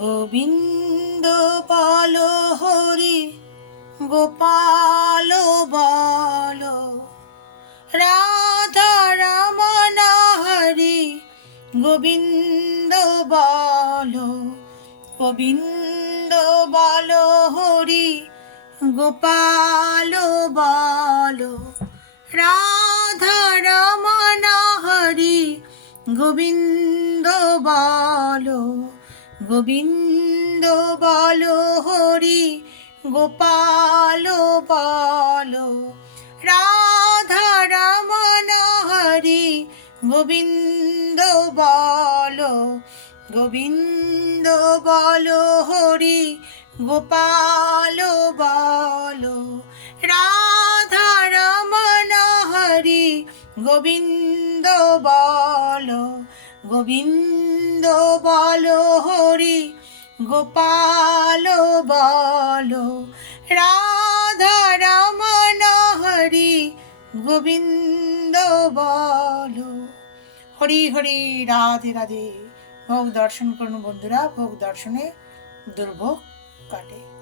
গোবিন্দ বলো হরি গোপাল বলো রাধা রমণ হরি গোবিন্দ বলো গোবিন্দ বলো হরি গোপাল বলো রাধা রমণ হরি গোবিন্দ বলো গোবিন্দ বলো হরি গোপাল বলো রাধা রমণ হরি গোবিন্দ বলো গোবিন্দ বলো হরি গোপাল বলো রাধা রমণ হরি গোবিন্দ বলো গোবিন্দ বলো হরি গোপাল বলো রাধা রমণ হরি গোবিন্দ বলো। হরি হরি রাধে রাধে। ভোগ দর্শন করুন বন্ধুরা, ভোগ দর্শনে দুর্ভোগ কাটে।